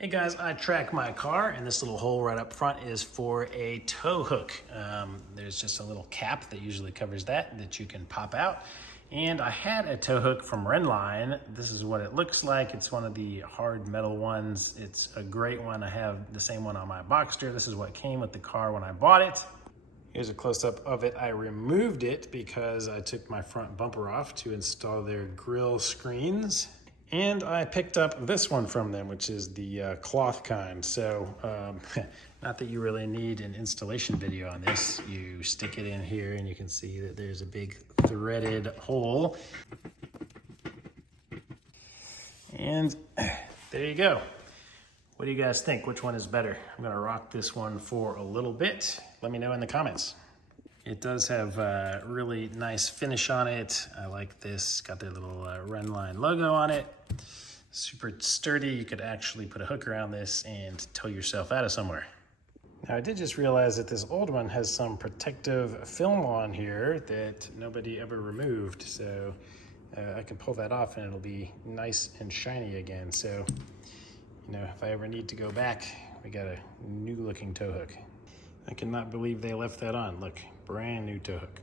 Hey guys, I track my car, and this little hole right up front is for a tow hook. There's just a little cap that usually covers that you can pop out. And I had a tow hook from Rennline. This is what it looks like. It's one of the hard metal ones. It's a great one. I have the same one on my Boxster. This is what came with the car when I bought it. Here's a close-up of it. I removed it because I took my front bumper off to install their grille screens. And I picked up this one from them, which is the cloth kind. So, not that you really need an installation video on this. You stick it in here and you can see that there's a big threaded hole. And there you go. What do you guys think? Which one is better? I'm gonna rock this one for a little bit. Let me know in the comments. It does have a really nice finish on it. I like this. Got their little Rennline logo on it. Super sturdy. You could actually put a hook around this and tow yourself out of somewhere. Now I did just realize that this old one has some protective film on here that nobody ever removed. So I can pull that off and it'll be nice and shiny again. So, you know, if I ever need to go back, we got a new looking tow hook. I cannot believe they left that on. Look, brand new tow hook.